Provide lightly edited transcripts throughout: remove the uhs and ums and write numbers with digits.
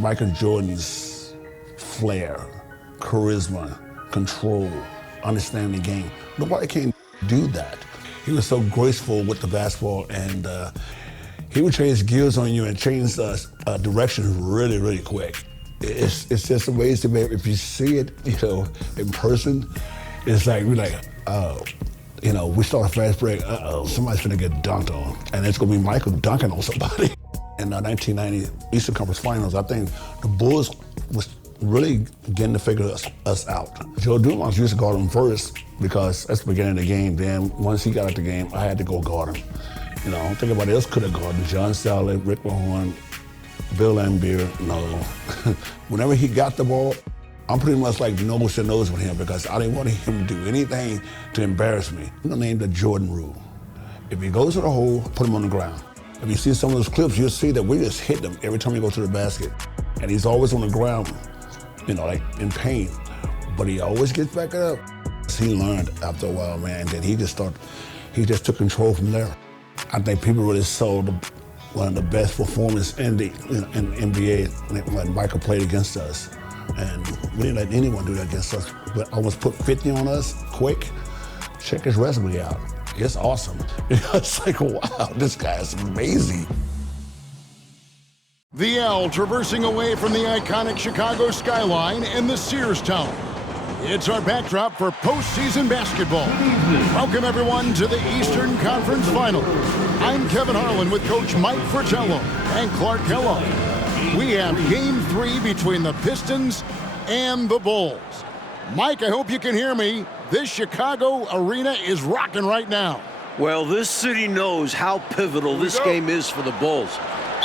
Michael Jordan's flair, charisma, control, understanding the game. Nobody can do that. He was so graceful with the basketball, and he would change gears on you and change direction really, really quick. It's just amazing, man. If you see it, in person, it's like, we're like, oh, we start a fast break, somebody's gonna get dunked on, and it's gonna be Michael dunking on somebody. In the 1990 Eastern Conference Finals, I think the Bulls was really getting to figure us out. Joe Dumars used to guard him first because that's the beginning of the game. Then once he got out the game, I had to go guard him. I don't think anybody else could have guarded him. John Sally, Rick Mahorn, Bill Laimbeer, no. Whenever he got the ball, I'm pretty much like nose to nose with him because I didn't want him to do anything to embarrass me. I'm gonna name the Jordan rule. If he goes to the hole, put him on the ground. If you see some of those clips, you'll see that we just hit him every time we go to the basket. And he's always on the ground, like in pain. But he always gets back up. He learned after a while, man, that he just took control from there. I think people really saw one of the best performances in the NBA when Michael played against us. And we didn't let anyone do that against us. But almost put 50 on us quick. Check his resume out. It's awesome. It's like, wow, this guy is amazing. The L traversing away from the iconic Chicago skyline and the Sears Tower. It's our backdrop for postseason basketball. Welcome, everyone, to the Eastern Conference Finals. I'm Kevin Harlan with Coach Mike Fratello and Clark Kellogg. We have Game 3 between the Pistons and the Bulls. Mike, I hope you can hear me. This Chicago arena is rocking right now. Well, this city knows how pivotal this game is for the Bulls.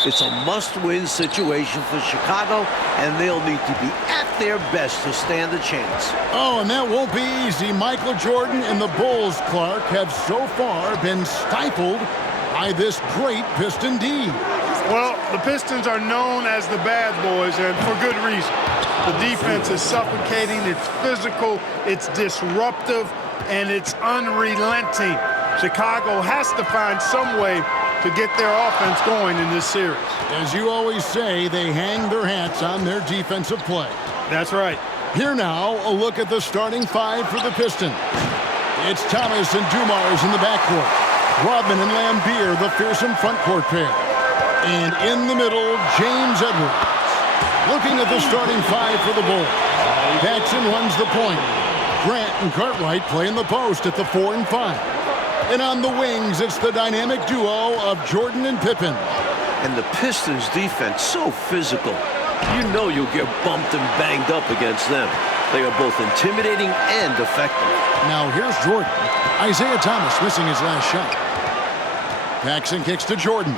It's a must-win situation for Chicago, and they'll need to be at their best to stand a chance. Oh, and that won't be easy. Michael Jordan and the Bulls, Clark, have so far been stifled by this great Piston D. Well, the Pistons are known as the bad boys, and for good reason. The defense is suffocating, it's physical, it's disruptive, and it's unrelenting. Chicago has to find some way to get their offense going in this series. As you always say, they hang their hats on their defensive play. That's right. Here now, a look at the starting five for the Pistons. It's Thomas and Dumars in the backcourt. Rodman and Laimbeer, the fearsome front court pair. And in the middle, James Edwards. Looking at the starting five for the Bulls. Paxson runs the point. Grant and Cartwright play in the post at the 4 and 5. And on the wings, it's the dynamic duo of Jordan and Pippen. And the Pistons' defense so physical. You know you'll get bumped and banged up against them. They are both intimidating and effective. Now here's Jordan. Isaiah Thomas missing his last shot. Paxson kicks to Jordan.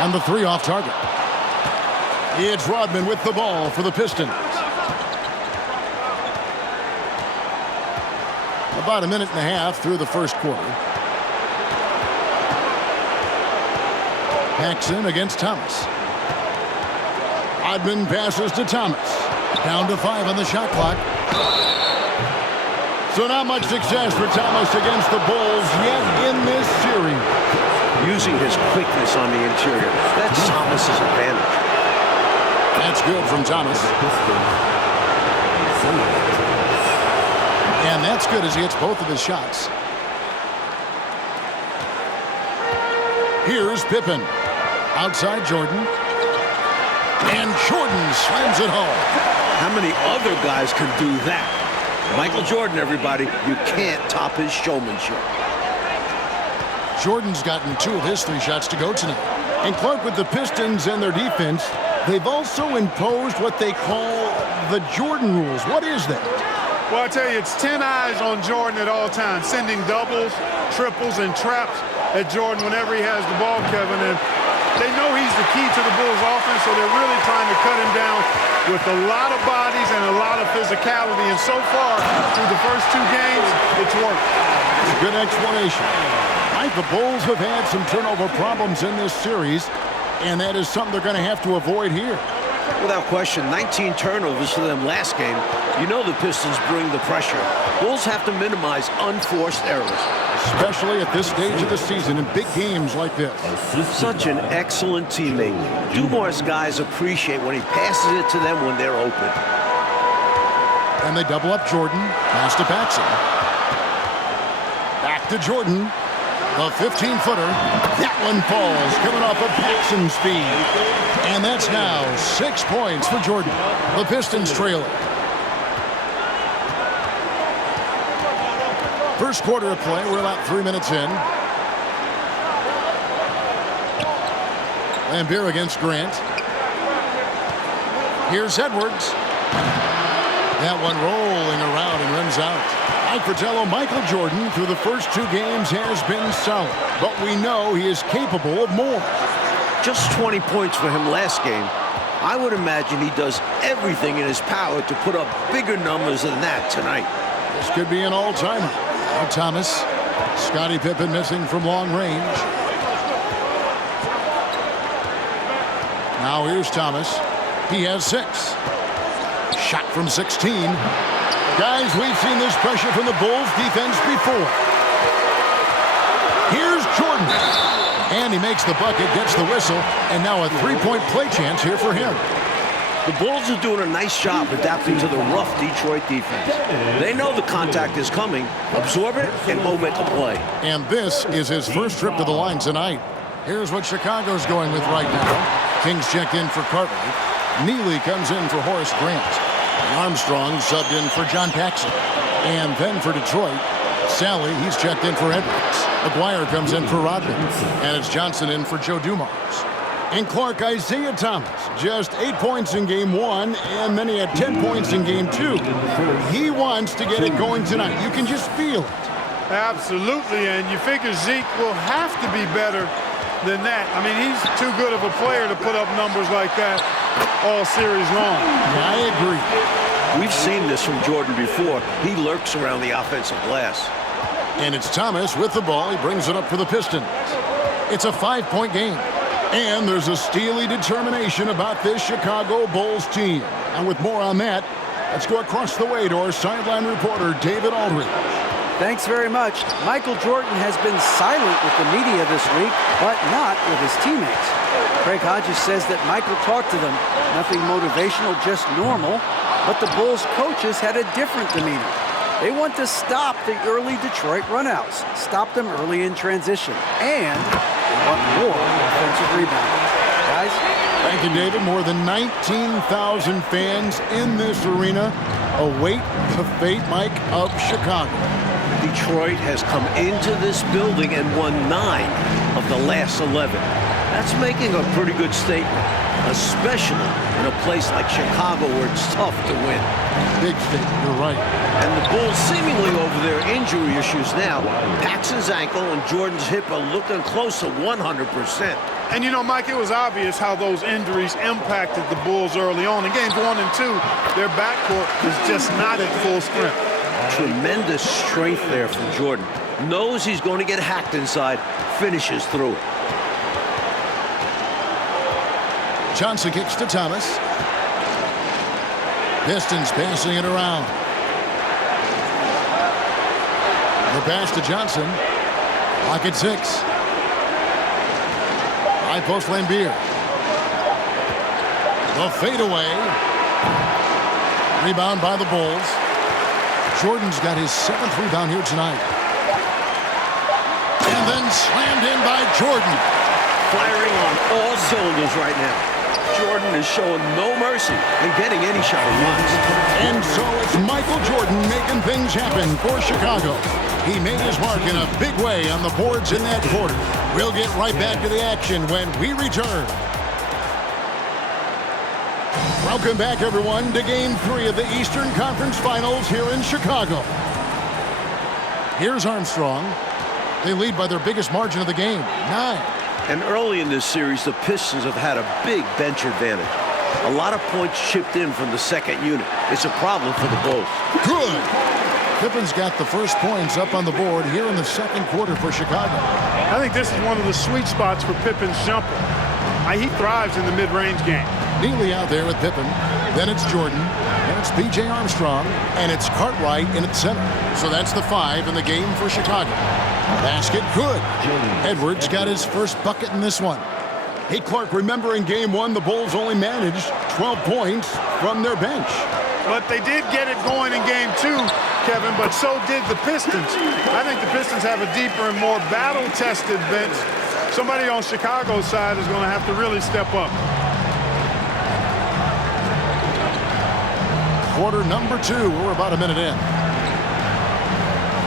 And the three off target. It's Rodman with the ball for the Pistons. About a minute and a half through the first quarter. Paxson against Thomas. Rodman passes to Thomas. Down to 5 on the shot clock. So not much success for Thomas against the Bulls yet in this series. Using his quickness on the interior. That's Thomas's advantage. That's good from Thomas. And that's good as he hits both of his shots. Here's Pippen. Outside Jordan. And Jordan slams it home. How many other guys can do that? Michael Jordan, everybody. You can't top his showmanship. Jordan's gotten 2 of his 3 shots to go tonight. And Clark, with the Pistons and their defense, they've also imposed what they call the Jordan rules. What is that? Well, I tell you, it's 10 eyes on Jordan at all times, sending doubles, triples, and traps at Jordan whenever he has the ball, Kevin. And they know he's the key to the Bulls' offense, so they're really trying to cut him down with a lot of bodies and a lot of physicality. And so far, through the first 2 games, it's worked. It's a good explanation. Mike, the Bulls have had some turnover problems in this series, and that is something they're going to have to avoid here. Without question, 19 turnovers for them last game. You know the Pistons bring the pressure. Bulls have to minimize unforced errors. Especially at this stage of the season in big games like this. Such an excellent teammate. Dumore's guys appreciate when he passes it to them when they're open. And they double up Jordan. Pass to Paxson. Back to Jordan. The 15-footer. That one falls, coming off of Paxson's feed. And that's now 6 points for Jordan. The Pistons trailing. First quarter of play. We're about 3 minutes in. Lambeer against Grant. Here's Edwards. That one rolling around and runs out. Mike Fratello, Michael Jordan, through the first 2 games has been solid. But we know he is capable of more. Just 20 points for him last game. I would imagine he does everything in his power to put up bigger numbers than that tonight. This could be an all-timer. Now Thomas. Scottie Pippen missing from long range. Now here's Thomas. He has 6. Shot from 16. Guys, we've seen this pressure from the Bulls defense before. Here's Jordan. And he makes the bucket, gets the whistle, and now a 3-point play chance here for him. The Bulls are doing a nice job adapting to the rough Detroit defense. They know the contact is coming, absorb it, and go make a play. And this is his first trip to the line tonight. Here's what Chicago's going with right now. Kings checked in for Cartwright. Neely comes in for Horace Grant. Armstrong subbed in for John Paxson. And then for Detroit, Sally, he's checked in for Edwards. McGuire comes in for Rodman. And it's Johnson in for Joe Dumars. And Clark, Isaiah Thomas, just 8 points in game 1, and then he had 10 points in game 2. He wants to get it going tonight. You can just feel it. Absolutely, and you figure Zeke will have to be better than that. I mean, he's too good of a player to put up numbers like that all series long. I agree. We've seen this from Jordan before. He lurks around the offensive glass. And it's Thomas with the ball. He brings it up for the Pistons. It's a 5-point game. And there's a steely determination about this Chicago Bulls team. And with more on that, let's go across the way to our sideline reporter, David Aldridge. Thanks very much. Michael Jordan has been silent with the media this week, but not with his teammates. Craig Hodges says that Michael talked to them. Nothing motivational, just normal. But the Bulls coaches had a different demeanor. They want to stop the early Detroit runouts, stop them early in transition, and they want more offensive rebounding. Guys? Thank you, David. More than 19,000 fans in this arena await the fate, Mike, of Chicago. Detroit has come into this building and won 9 of the last 11. That's making a pretty good statement, especially in a place like Chicago where it's tough to win. Big statement, you're right. And the Bulls seemingly over their injury issues now. Paxson's ankle and Jordan's hip are looking close to 100%. And you know, Mike, it was obvious how those injuries impacted the Bulls early on. In games 1 and 2, their backcourt was just not at full strength. Tremendous strength there from Jordan. Knows he's going to get hacked inside, finishes through it. Johnson kicks to Thomas. Pistons passing it around. The pass to Johnson. Lock at 6. High post Lambeer. The fadeaway. Rebound by the Bulls. Jordan's got his 7th rebound here tonight. And then slammed in by Jordan. Firing on all cylinders right now. Jordan is showing no mercy in getting any shot he wants. And so it's Michael Jordan making things happen for Chicago. He made his mark in a big way on the boards in that quarter. We'll get right back to the action when we return. Welcome back, everyone, to Game 3 of the Eastern Conference Finals here in Chicago. Here's Armstrong. They lead by their biggest margin of the game, 9. And early in this series, the Pistons have had a big bench advantage. A lot of points chipped in from the second unit. It's a problem for the Bulls. Good. Pippen's got the first points up on the board here in the second quarter for Chicago. I think this is one of the sweet spots for Pippen's jumper. He thrives in the mid-range game. Neely out there with Pippen. Then it's Jordan. And it's P.J. Armstrong. And it's Cartwright in at center. So that's the 5 in the game for Chicago. Basket good. Edwards got his first bucket in this one. Hey, Clark, remember in game 1, the Bulls only managed 12 points from their bench. But they did get it going in game 2, Kevin, but so did the Pistons. I think the Pistons have a deeper and more battle-tested bench. Somebody on Chicago's side is going to have to really step up. Quarter number 2. We're about a minute in.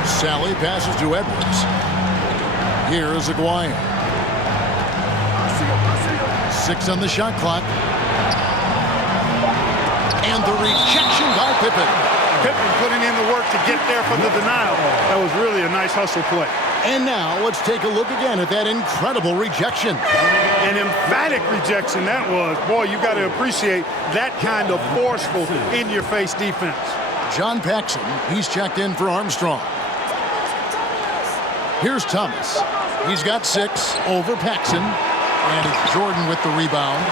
Sally passes to Edwards. Here's Aguirre. 6 on the shot clock. And the rejection by Pippen. Pippen putting in the work to get there for the denial. That was really a nice hustle play. And now let's take a look again at that incredible rejection. An emphatic rejection that was. Boy, you got to appreciate that kind of forceful, in-your-face defense. John Paxson, he's checked in for Armstrong. Here's Thomas. He's got 6 over Paxson. And it's Jordan with the rebound.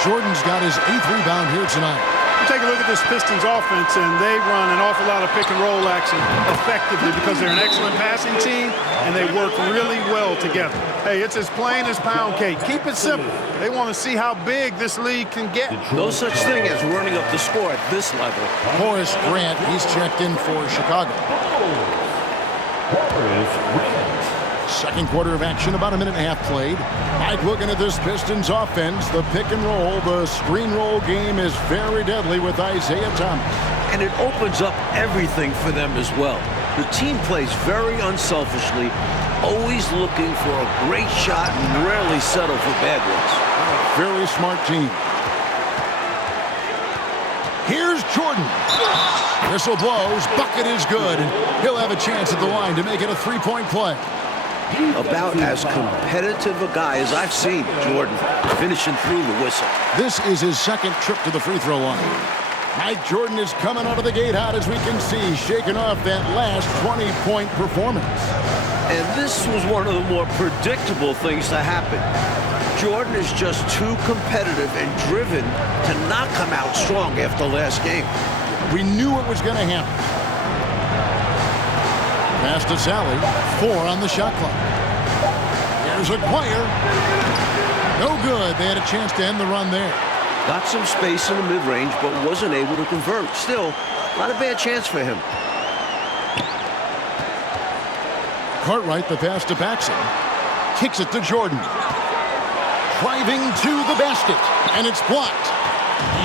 Jordan's got his 8th rebound here tonight. Take a look at this Pistons offense, and they run an awful lot of pick-and-roll action effectively because they're an excellent passing team, and they work really well together. Hey, it's as plain as pound cake. Keep it simple. They want to see how big this league can get. No such thing as running up the score at this level. Horace Grant, he's checked in for Chicago. Second quarter of action, about a minute and a half played. Mike, looking at this Pistons offense, the pick and roll, the screen roll game is very deadly with Isaiah Thomas. And it opens up everything for them as well. The team plays very unselfishly, always looking for a great shot and rarely settle for bad ones. Very smart team. Here's Jordan. Whistle blows, bucket is good, and he'll have a chance at the line to make it a 3-point play. About as competitive a guy as I've seen, Jordan, finishing through the whistle. This is his second trip to the free throw line. Mike Jordan is coming out of the gate hot, as we can see, shaking off that last 20-point performance. And this was one of the more predictable things to happen. Jordan is just too competitive and driven to not come out strong after last game. We knew it was going to happen. Pass to Sally. 4 on the shot clock. Here's Aguirre. No good. They had a chance to end the run there. Got some space in the mid-range, but wasn't able to convert. Still, not a bad chance for him. Cartwright, the pass to Paxson. Kicks it to Jordan. Driving to the basket. And it's blocked.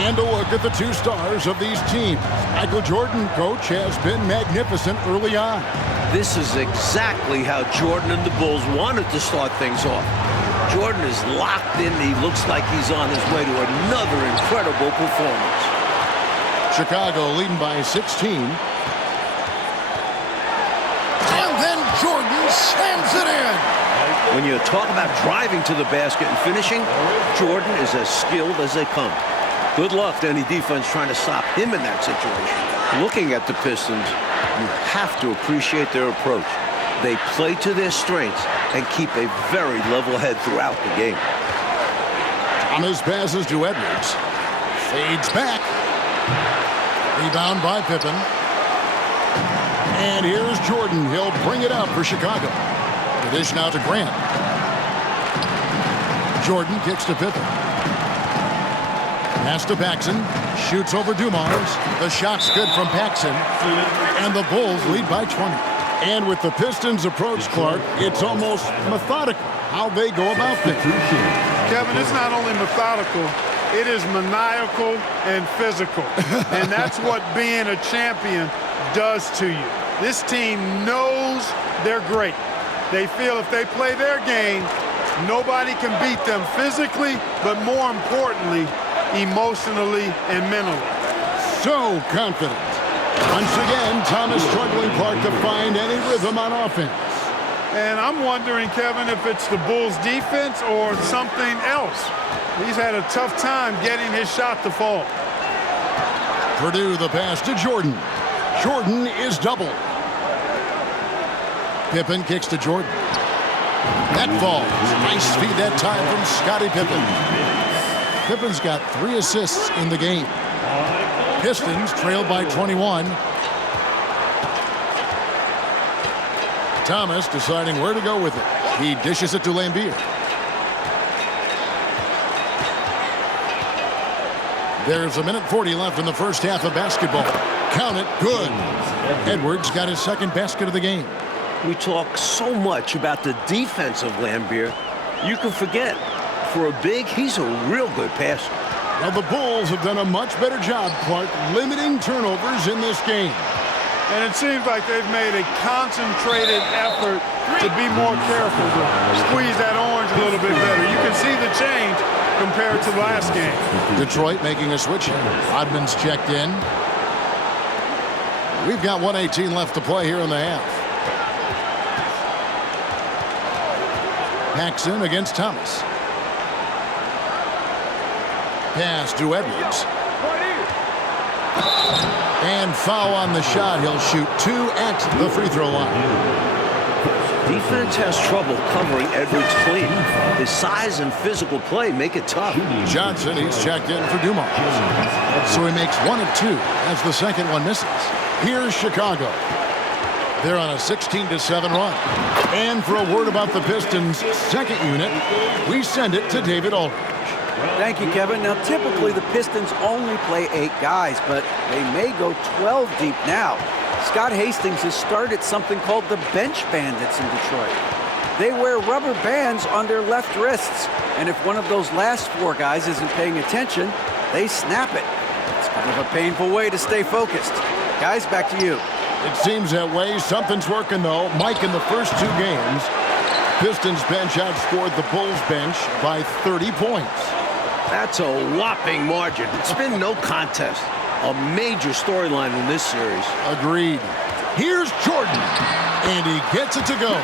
And a look at the 2 stars of these teams. Michael Jordan, coach, has been magnificent early on. This is exactly how Jordan and the Bulls wanted to start things off. Jordan is locked in. He looks like he's on his way to another incredible performance. Chicago leading by 16. And then Jordan slams it in. When you talk about driving to the basket and finishing, Jordan is as skilled as they come. Good luck to any defense trying to stop him in that situation. Looking at the Pistons, you have to appreciate their approach. They play to their strengths and keep a very level head throughout the game. Thomas passes to Edwards. Fades back. Rebound by Pippen. And here's Jordan. He'll bring it up for Chicago. The dish now to Grant. Jordan kicks to Pippen. Pass to Paxson. Shoots over Dumars. The shot's good from Paxson. And the Bulls lead by 20. And with the Pistons' approach, Clark, it's almost methodical how they go about things. Kevin, it's not only methodical, it is maniacal and physical. And that's what being a champion does to you. This team knows they're great. They feel if they play their game, nobody can beat them physically, but more importantly, emotionally and mentally. So confident. Once again, Thomas struggling, Clark, to find any rhythm on offense. And I'm wondering, Kevin, if it's the Bulls' defense or something else. He's had a tough time getting his shot to fall. Purdue, the pass to Jordan. Jordan is doubled. Pippen kicks to Jordan. That falls. Nice feed that time from Scottie Pippen. Pippen's got 3 assists in the game. Pistons trailed by 21. Thomas deciding where to go with it. He dishes it to Lambier. There's 1:40 left in the first half of basketball. Count it, good. Edwards got his second basket of the game. We talk so much about the defense of Lambier. You can forget, for a big, he's a real good passer. Now the Bulls have done a much better job, Clark, limiting turnovers in this game. And it seems like they've made a concentrated effort to be more careful, to squeeze that orange a little bit better. You can see the change compared to last game. Detroit making a switch here. Rodman's checked in. We've got 1:18 left to play here in the half. Paxson against Thomas. Pass to Edwards. And foul on the shot. He'll shoot 2 at the free throw line. Defense has trouble covering Edwards clean. His size and physical play make it tough. Johnson, he's checked in for Dumars. So he makes 1 of 2 as the second one misses. Here's Chicago. They're on a 16-7 run. And for a word about the Pistons' second unit, we send it to David Aldridge. Thank you, Kevin. Now, typically the Pistons only play 8 guys, but they may go 12 deep now. Scott Hastings has started something called the Bench Bandits in Detroit. They wear rubber bands on their left wrists, and if one of those last 4 guys isn't paying attention, they snap it. It's kind of a painful way to stay focused. Guys, back to you. It seems that way. Something's working, though. Mike, in the first 2 games, Pistons bench outscored the Bulls bench by 30 points. That's a whopping margin. It's been no contest. A major storyline in this series. Agreed. Here's Jordan. And he gets it to go.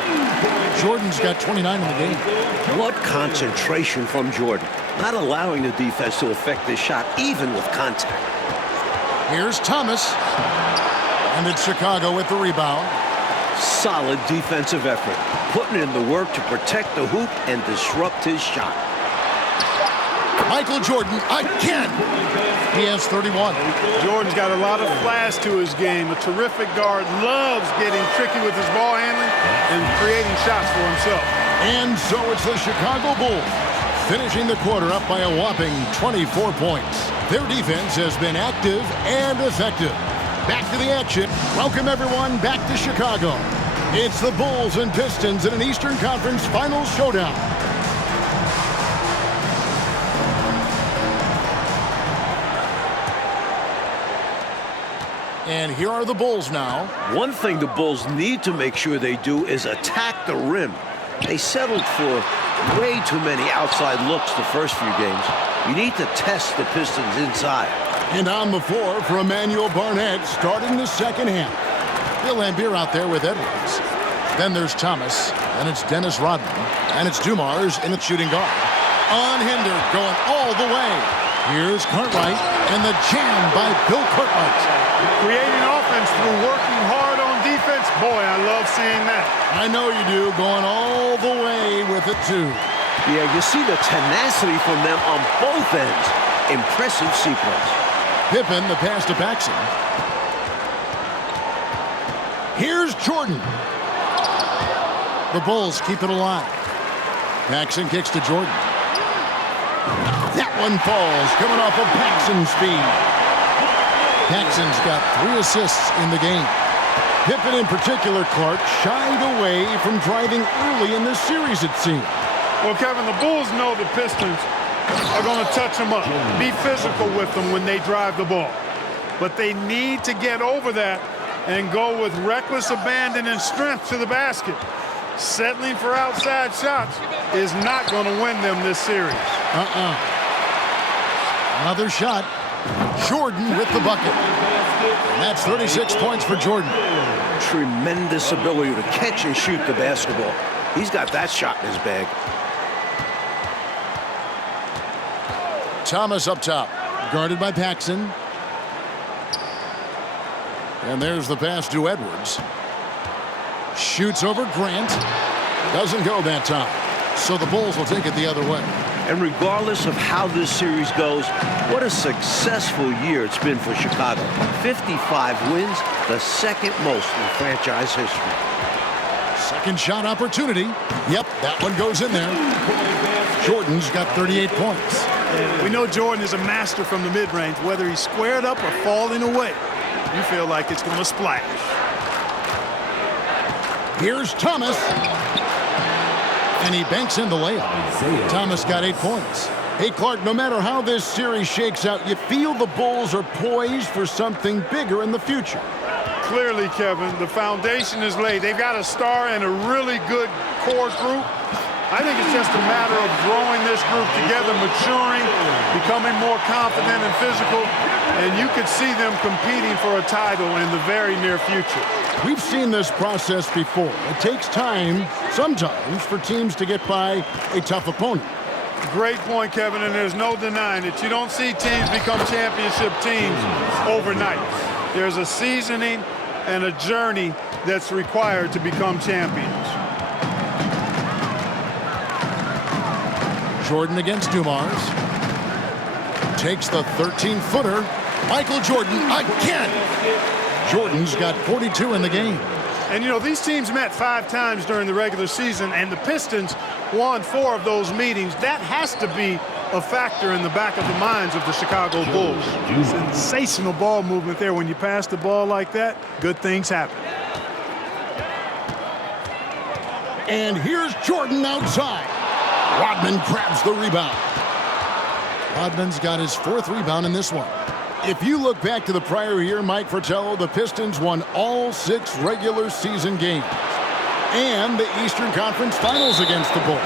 Jordan's got 29 in the game. What concentration from Jordan. Not allowing the defense to affect this shot, even with contact. Here's Thomas. And it's Chicago with the rebound. Solid defensive effort. Putting in the work to protect the hoop and disrupt his shot. Michael Jordan again. He has 31. Jordan's got a lot of flash to his game. A terrific guard, loves getting tricky with his ball handling and creating shots for himself. And so it's the Chicago Bulls finishing the quarter up by a whopping 24 points. Their defense has been active and effective. Back to the action. Welcome everyone back to Chicago. It's the Bulls and Pistons in an Eastern Conference Finals showdown. And here are the Bulls now. One thing the Bulls need to make sure they do is attack the rim. They settled for way too many outside looks the first few games. You need to test the Pistons inside. And on the floor for Emmanuel Barnett starting the second half. Bill Lambier out there with Edwards. Then there's Thomas. Then it's Dennis Rodman. And it's Dumars in its shooting guard. Unhindered, going all the way. Here's Cartwright and the jam by Bill Cartwright. Creating offense through working hard on defense. Boy, I love seeing that. I know you do, going all the way with it too. Yeah, you see the tenacity from them on both ends. Impressive sequence. Pippen, the pass to Paxson. Here's Jordan. The Bulls keep it alive. Paxson kicks to Jordan. That one falls, coming off of Paxson's speed. Paxson's got 3 assists in the game. Pippen in particular, Clark, shied away from driving early in this series, it seems. Well, Kevin, the Bulls know the Pistons are going to touch them up, be physical with them when they drive the ball. But they need to get over that and go with reckless abandon and strength to the basket. Settling for outside shots is not going to win them this series. Another shot. Jordan with the bucket. And that's 36 points for Jordan. Tremendous ability to catch and shoot the basketball. He's got that shot in his bag. Thomas up top, guarded by Paxson. And there's the pass to Edwards. Shoots over Grant. Doesn't go that time. So the Bulls will take it the other way. And regardless of how this series goes, what a successful year it's been for Chicago. 55 wins, the second most in franchise history. Second shot opportunity. Yep, that one goes in there. Jordan's got 38 points. We know Jordan is a master from the mid-range. Whether he's squared up or falling away, you feel like it's going to splash. Here's Thomas. And he banks in the layup. Thomas got 8 points. Hey, Clark, no matter how this series shakes out, you feel the Bulls are poised for something bigger in the future. Clearly, Kevin, the foundation is laid. They've got a star and a really good core group. I think it's just a matter of growing this group together, maturing, becoming more confident and physical, and you could see them competing for a title in the very near future. We've seen this process before. It takes time, sometimes, for teams to get by a tough opponent. Great point, Kevin, and there's no denying it. You don't see teams become championship teams overnight. There's a seasoning and a journey that's required to become champions. Jordan against Dumars. Takes the 13-footer. Michael Jordan again. Jordan's got 42 in the game. And, you know, these teams met 5 times during the regular season, and the Pistons won 4 of those meetings. That has to be a factor in the back of the minds of the Chicago Bulls. Sensational ball movement there. When you pass the ball like that, good things happen. And here's Jordan outside. Rodman grabs the rebound. Rodman's got his 4th rebound in this one. If you look back to the prior year, Mike Fratello, the Pistons won all 6 regular season games and the Eastern Conference Finals against the Bulls.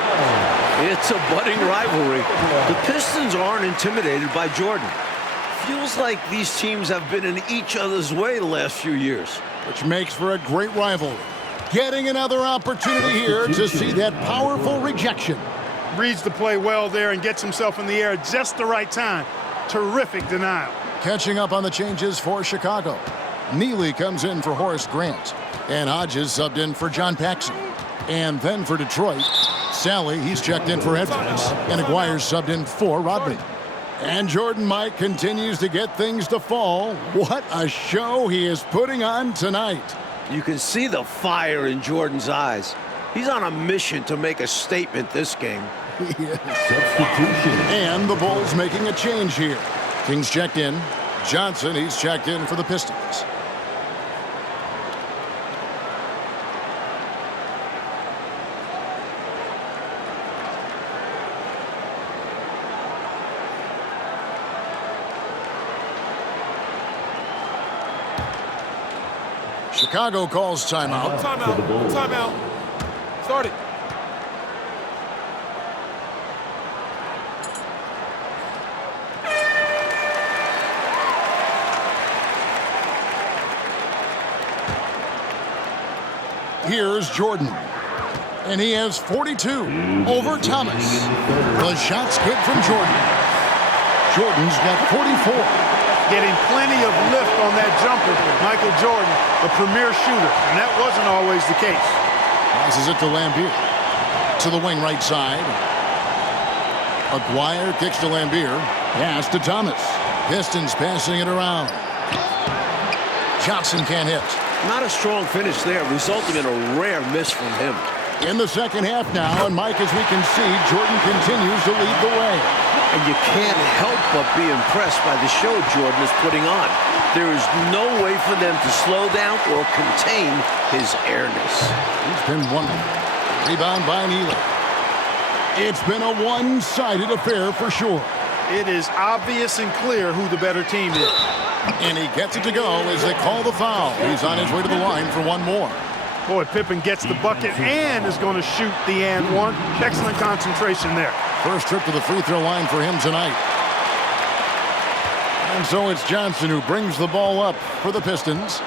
It's a budding rivalry. The Pistons aren't intimidated by Jordan. Feels like these teams have been in each other's way the last few years. Which makes for a great rivalry. Getting another opportunity here to see that powerful rejection. Reads the play well there and gets himself in the air at just the right time. Terrific denial. Catching up on the changes for Chicago. Neely comes in for Horace Grant. And Hodges subbed in for John Paxson. And then for Detroit, Sally, he's checked in for Edwards. And Aguirre's subbed in for Rodman. And Jordan Mike continues to get things to fall. What a show he is putting on tonight. You can see the fire in Jordan's eyes. He's on a mission to make a statement this game. Substitution. And the Bulls making a change here. Kings checked in. Johnson, he's checked in for the Pistons. Chicago calls timeout. Timeout. Timeout. Start it. Here's Jordan. And he has 42 over Thomas. The shot's good from Jordan. Jordan's got 44. Getting plenty of lift on that jumper. Michael Jordan, a premier shooter, and that wasn't always the case. Passes it to Lambier. To the wing right side. Aguirre kicks to Lambier. Pass to Thomas. Pistons passing it around. Johnson can't hit. Not a strong finish there, resulting in a rare miss from him. In the second half now, and Mike, as we can see, Jordan continues to lead the way. And you can't help but be impressed by the show Jordan is putting on. There is no way for them to slow down or contain his airness. He's been wonderful. Rebound by Neely. It's been a one-sided affair for sure. It is obvious and clear who the better team is. And he gets it to go as they call the foul. He's on his way to the line for one more. Boy, Pippen gets the bucket and is going to shoot the and one. Excellent concentration there. First trip to the free throw line for him tonight. And so it's Johnson who brings the ball up for the Pistons.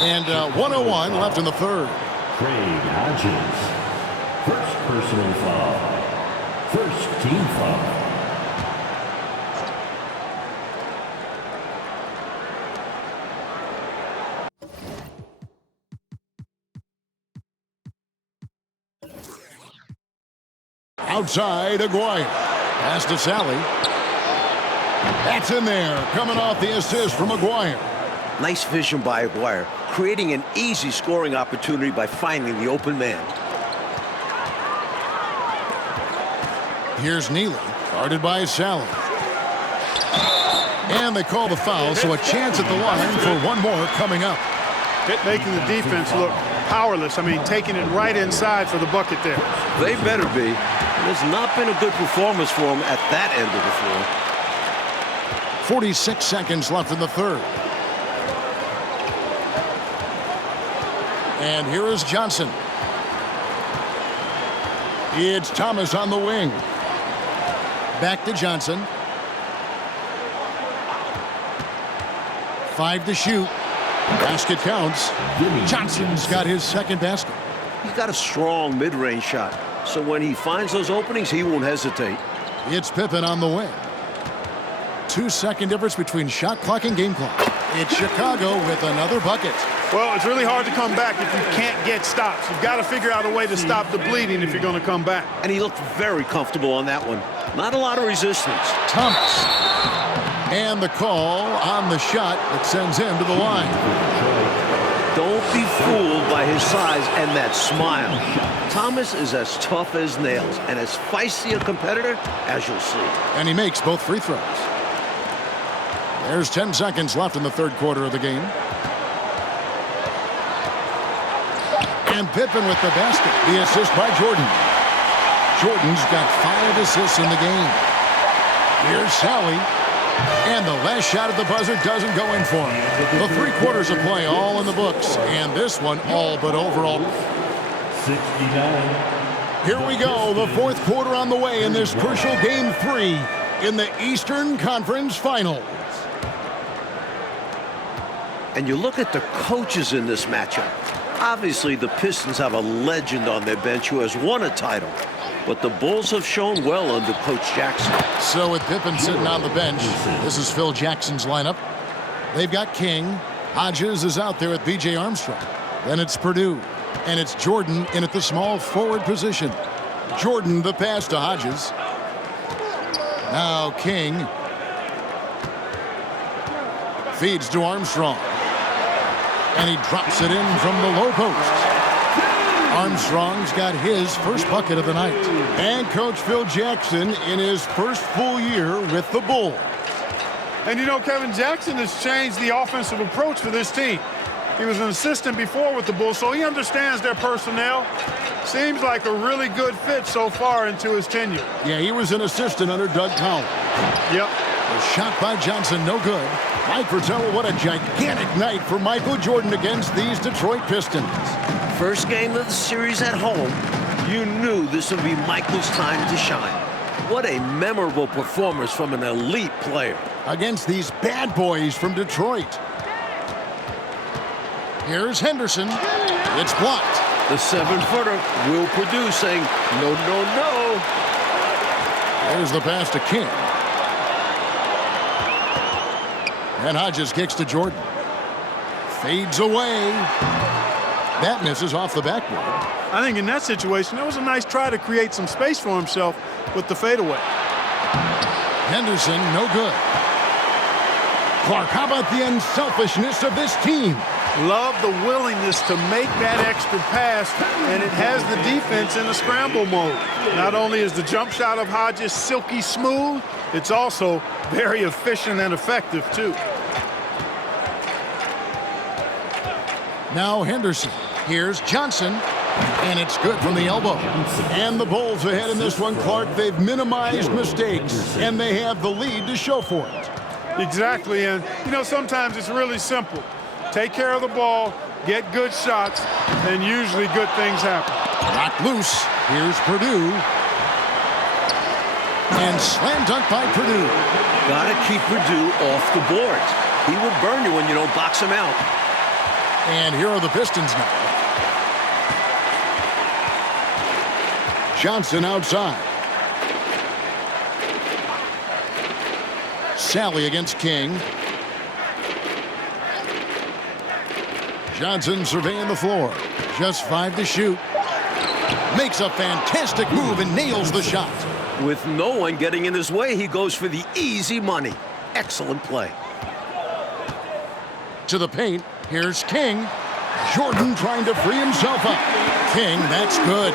And 1:01 left in the third. Craig Hodges. First personal foul. First team foul. Outside, Aguirre. Pass to Sally. That's in there, coming off the assist from Aguirre. Nice vision by Aguirre, creating an easy scoring opportunity by finding the open man. Here's Neely, guarded by Sally. And they call the foul, so a chance at the line for one more coming up. Making the defense look powerless. I mean, taking it right inside for the bucket there. They better be. There's not been a good performance for them at that end of the floor. 46 seconds left in the third. And here is Johnson. It's Thomas on the wing. Back to Johnson. 5 to shoot. Basket counts. Johnson's got his second basket. He's got a strong mid-range shot, so when he finds those openings, he won't hesitate. It's Pippen on the wing. 2-second difference between shot clock and game clock. It's Chicago with another bucket. Well, it's really hard to come back if you can't get stops. You've got to figure out a way to stop the bleeding if you're going to come back. And he looked very comfortable on that one. Not a lot of resistance. Thomas. And the call on the shot that sends him to the line. Don't be fooled by his size and that smile. Thomas is as tough as nails and as feisty a competitor as you'll see. And he makes both free throws. There's 10 seconds left in the third quarter of the game. And Pippen with the basket. The assist by Jordan. Jordan's got 5 assists in the game. Here's Sally. And the last shot at the buzzer doesn't go in for him. The 3 quarters of play all in the books. And this one all but overall. 69. Here we go. The fourth quarter on the way in this crucial game 3 in the Eastern Conference Finals. And you look at the coaches in this matchup. Obviously, the Pistons have a legend on their bench who has won a title. But the Bulls have shown well under Coach Jackson. So with Pippen sitting on the bench, this is Phil Jackson's lineup. They've got King. Hodges is out there with B.J. Armstrong. Then it's Purdue. And it's Jordan in at the small forward position. Jordan the pass to Hodges. Now King. Feeds to Armstrong. And he drops it in from the low post. Armstrong's got his first bucket of the night. And Coach Phil Jackson in his first full year with the Bulls. And you know, Kevin, Jackson has changed the offensive approach for this team. He was an assistant before with the Bulls, so he understands their personnel. Seems like a really good fit so far into his tenure. Yeah, he was an assistant under Doug Collins. Yep. A shot by Johnson, no good. Mike Fratello, what a gigantic night for Michael Jordan against these Detroit Pistons. First game of the series at home, you knew this would be Michael's time to shine. What a memorable performance from an elite player. Against these bad boys from Detroit. Here's Henderson. It's blocked. The 7-footer will produce, saying, no, no, no. There's the pass to King. And Hodges kicks to Jordan. Fades away. That misses off the backboard. I think in that situation, that was a nice try to create some space for himself with the fadeaway. Henderson, no good. Clark, how about the unselfishness of this team? Love the willingness to make that extra pass, and it has the defense in a scramble mode. Not only is the jump shot of Hodges silky smooth, it's also very efficient and effective, too. Now Henderson. Here's Johnson. And it's good from the elbow. And the Bulls ahead in this one, Clark. They've minimized mistakes, and they have the lead to show for it. Exactly, and, you know, sometimes it's really simple. Take care of the ball, get good shots, and usually good things happen. Knocked loose. Here's Purdue. And slam dunk by Purdue. Gotta keep Purdue off the boards. He will burn you when you don't box him out. And here are the Pistons now. Johnson outside. Sally against King. Johnson surveying the floor. Just 5 to shoot. makes a fantastic move and nails the shot. With no one getting in his way, he goes for the easy money. Excellent play. To the paint, here's King. Jordan trying to free himself up. King, that's good.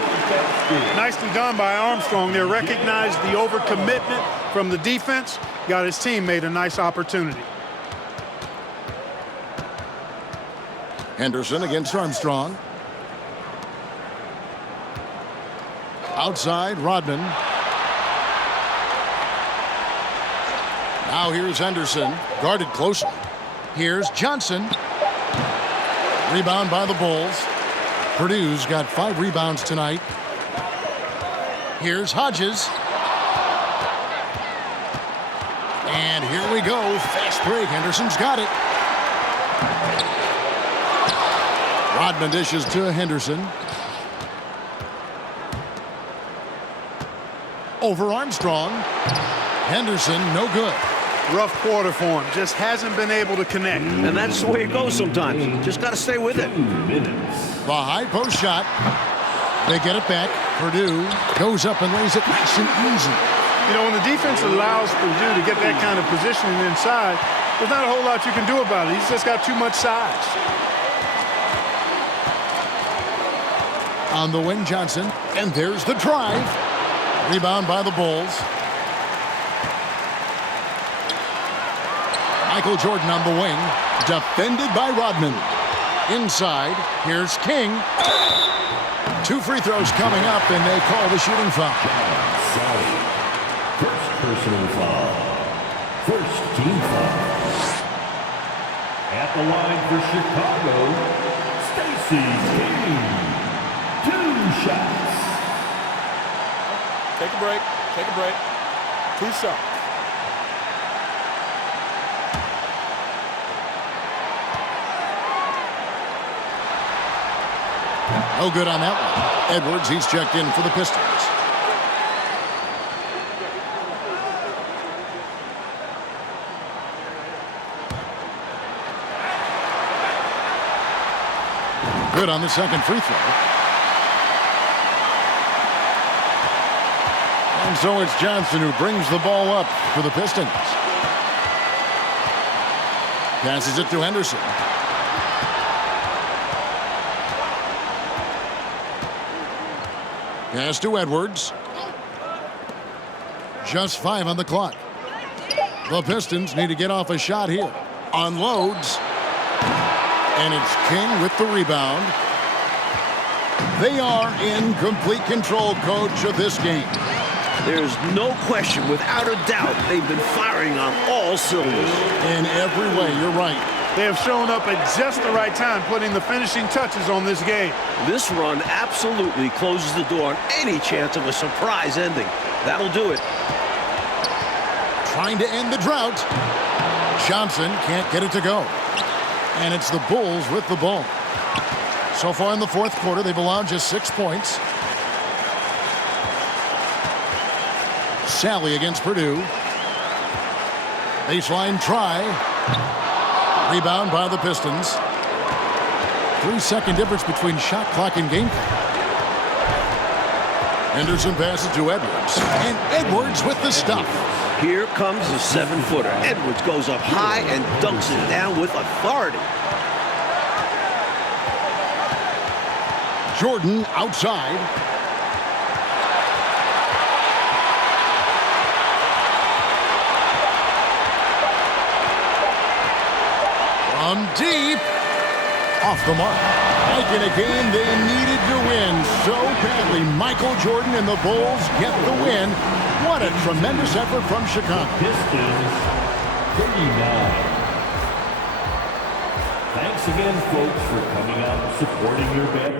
Nicely done by Armstrong there. Recognized the overcommitment from the defense. Got his teammate a nice opportunity. Henderson against Armstrong. Outside, Rodman. Now here's Henderson, guarded closely. Here's Johnson. Rebound by the Bulls. Purdue's got 5 rebounds tonight. Here's Hodges. And here we go. Fast break. Henderson's got it. Rodman dishes to Henderson. Over Armstrong. Henderson, no good. Rough quarter for him. Just hasn't been able to connect. And that's the way it goes sometimes. Just got to stay with it. 2 minutes. The high post shot. They get it back. Purdue goes up and lays it nice and easy. You know, when the defense allows Purdue to get that kind of positioning inside, there's not a whole lot you can do about it. He's just got too much size. On the wing, Johnson. And there's the drive. Rebound by the Bulls. Michael Jordan on the wing. Defended by Rodman. Inside, here's King. 2 free throws coming up, and they call the shooting foul. Sorry. First personal foul. First team foul. At the line for Chicago, Stacey King. 2 shots. Take a break. Take a break. 2 shots. No good on that one. Edwards, he's checked in for the Pistons. Good on the second free throw. And so it's Johnson who brings the ball up for the Pistons. Passes it to Henderson. Pass to Edwards. Just 5 on the clock. The Pistons need to get off a shot here. Unloads. And it's King with the rebound. They are in complete control, coach, of this game. There's no question, without a doubt, they've been firing on all cylinders. In every way, you're right. They have shown up at just the right time, putting the finishing touches on this game. This run absolutely closes the door on any chance of a surprise ending. That'll do it. Trying to end the drought. Johnson can't get it to go. And it's the Bulls with the ball. So far in the fourth quarter, they've allowed just 6 points. Sally against Purdue. Baseline try. Rebound by the Pistons. 3-second difference between shot clock and game clock. Henderson passes to Edwards. And Edwards with the stuff. Here comes the 7-footer. Edwards goes up high and dunks it down with authority. Jordan outside. From deep. Off the mark. Like in a game they needed to win so badly. Michael Jordan and the Bulls get the win. What a tremendous effort from Chicago. Pistons 39. Thanks again, folks, for coming out and supporting your bet.